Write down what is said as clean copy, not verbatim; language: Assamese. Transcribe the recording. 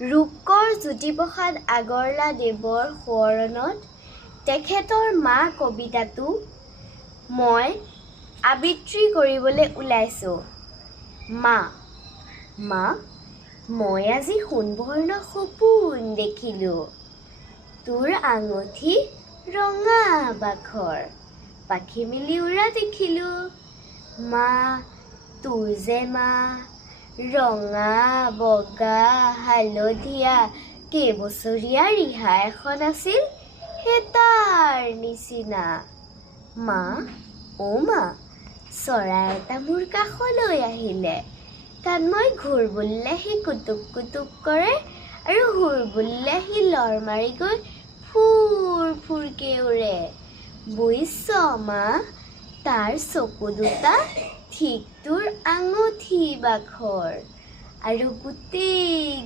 ৰূপকৰ জ্যোতিপ্ৰসাদ আগৰৱালাদেৱৰ সোঁৱৰণত তেখেতৰ মা কবিতাটো মই আবৃত্তি কৰিবলৈ ওলাইছোঁ। মা মই আজি সোণবৰ্ণ সপোন দেখিলোঁ, তোৰ আঙঠি ৰঙা বাখৰ, পাখি মেলি উৰা দেখিলোঁ। মা তোৰ যে মা ৰঙা বগা হালধীয়া কেইবছৰীয়া ৰিহা এখন আছিল, সেই তাৰ নিচিনা। মা চৰাই এটা মোৰ কাষলৈ আহিলে, তাত মই ঘূৰ বুলিলে সি কুটুক কুটুক কৰে আৰু হুৰ বুলিলে সি লৰ মাৰি গৈ ফুৰ ফুৰকে উৰে। বুজিছ মা, তাৰ চকু দুটা ঠিক তোৰ আঙঠি বাখৰ আৰু গোটেই